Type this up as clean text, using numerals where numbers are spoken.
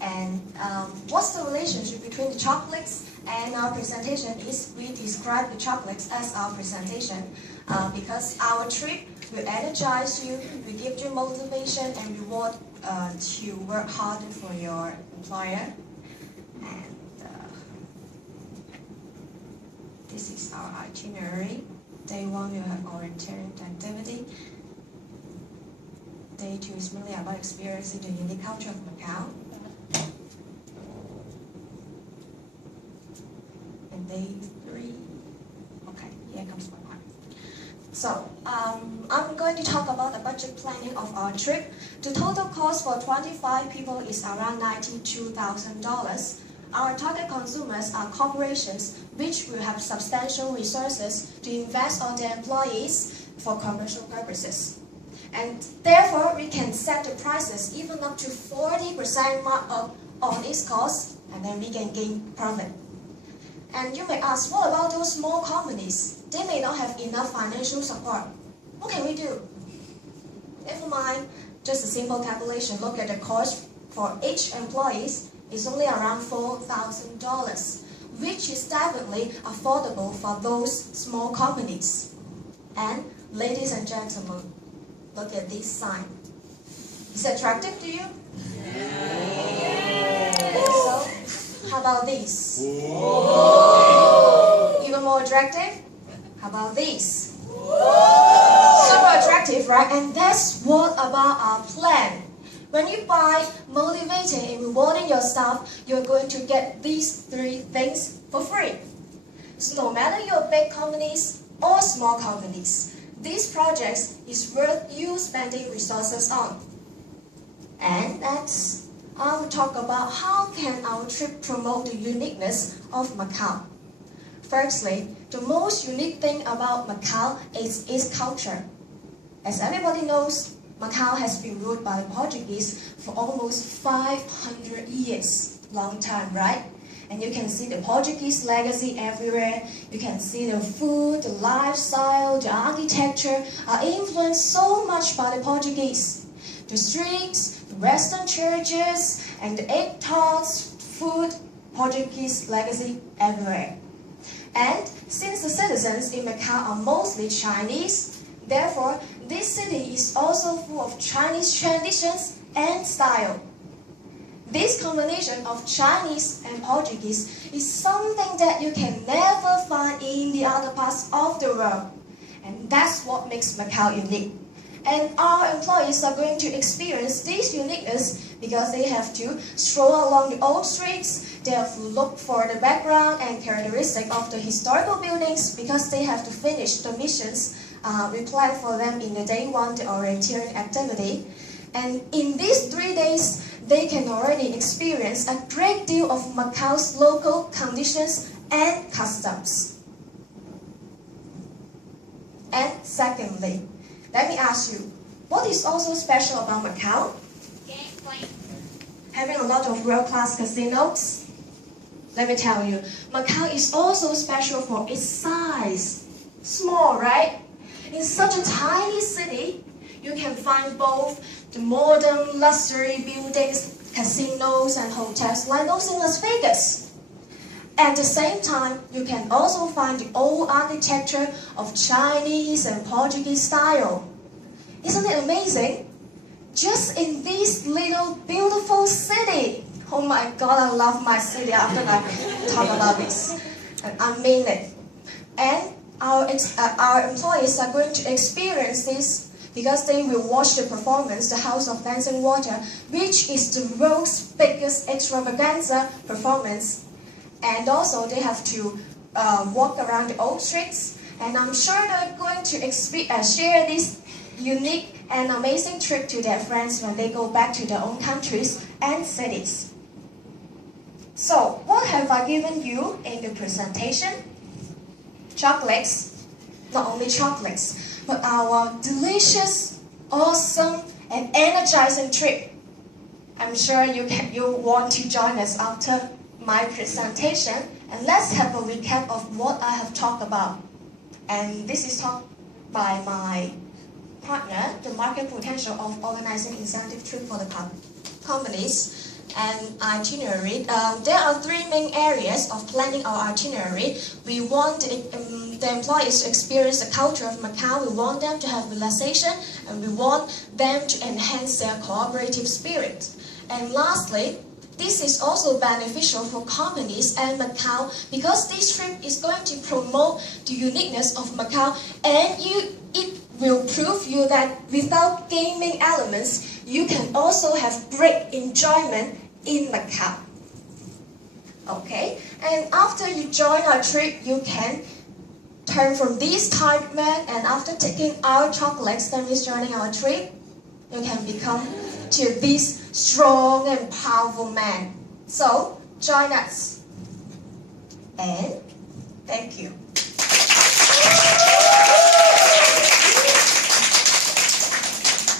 And what's the relationship between the chocolates and our presentation is we describe the chocolates as our presentation because our trip will energize you, will give you motivation and reward to work harder for your employer. And this is our itinerary. Day 1 we'll have orientation activity. Day 2 is really about experiencing the unique culture of Macau. And day 3, okay, here comes my part. So, I'm going to talk about the budget planning of our trip. The total cost for 25 people is around $92,000. Our target consumers are corporations which will have substantial resources to invest on their employees for commercial purposes. And therefore, we can set the prices even up to 40% markup on its cost, and then we can gain profit. And you may ask, what about those small companies? They may not have enough financial support. What can we do? Never mind, just a simple calculation. Look at the cost for each employee is only around $4,000, which is definitely affordable for those small companies. And ladies and gentlemen, look at this sign. Is it attractive to you? Yeah. So, how about this? Whoa. Even more attractive? How about this? Whoa. Super attractive, right? And that's what about our plan. When you buy motivating and rewarding your staff, you're going to get these 3 things for free. So no matter you're big companies or small companies, these projects is worth you spending resources on. And next, I will talk about how can our trip promote the uniqueness of Macau. Firstly, the most unique thing about Macau is its culture. As everybody knows, Macau has been ruled by the Portuguese for almost 500 years. Long time, right? And you can see the Portuguese legacy everywhere. You can see the food, the lifestyle, the architecture are influenced so much by the Portuguese. The streets, the Western churches, and the egg tarts, food, Portuguese legacy everywhere. And since the citizens in Macau are mostly Chinese, therefore, this city is also full of Chinese traditions and style. This combination of Chinese and Portuguese is something that you can never find in the other parts of the world. And that's what makes Macau unique. And our employees are going to experience this uniqueness because they have to stroll along the old streets, they have to look for the background and characteristic of the historical buildings because they have to finish the missions we planned for them in the day 1, the orienteering activity. And in these 3 days, they can already experience a great deal of Macau's local conditions and customs. And secondly, let me ask you, what is also special about Macau? Having a lot of world-class casinos? Let me tell you, Macau is also special for its size. Small, right? In such a tiny city, you can find both the modern luxury buildings, casinos, and hotels like those in Las Vegas. At the same time, you can also find the old architecture of Chinese and Portuguese style. Isn't it amazing? Just in this little beautiful city. Oh my God, I love my city after I talk about this. And I mean it. And our employees are going to experience this because they will watch the performance, the House of Dancing Water, which is the world's biggest extravaganza performance. And also they have to walk around the old streets. And I'm sure they're going to share this unique and amazing trip to their friends when they go back to their own countries and cities. So, what have I given you in the presentation? Chocolates, not only chocolates, but our delicious, awesome, and energizing trip. I'm sure you want to join us after my presentation, and let's have a recap of what I have talked about. And this is talked by my partner, the market potential of organizing incentive trip for the companies. and itinerary. There are three main areas of planning our itinerary. We want the employees to experience the culture of Macau. We want them to have relaxation, and we want them to enhance their cooperative spirit. And lastly, this is also beneficial for companies and Macau because this trip is going to promote the uniqueness of Macau, and it will prove you that without gaming elements, you can also have great enjoyment in Macau. Okay, and after you join our trip, you can turn from this type man, and after taking our chocolates, that means joining our trip, you can become to this strong and powerful man. So, join us. And thank you.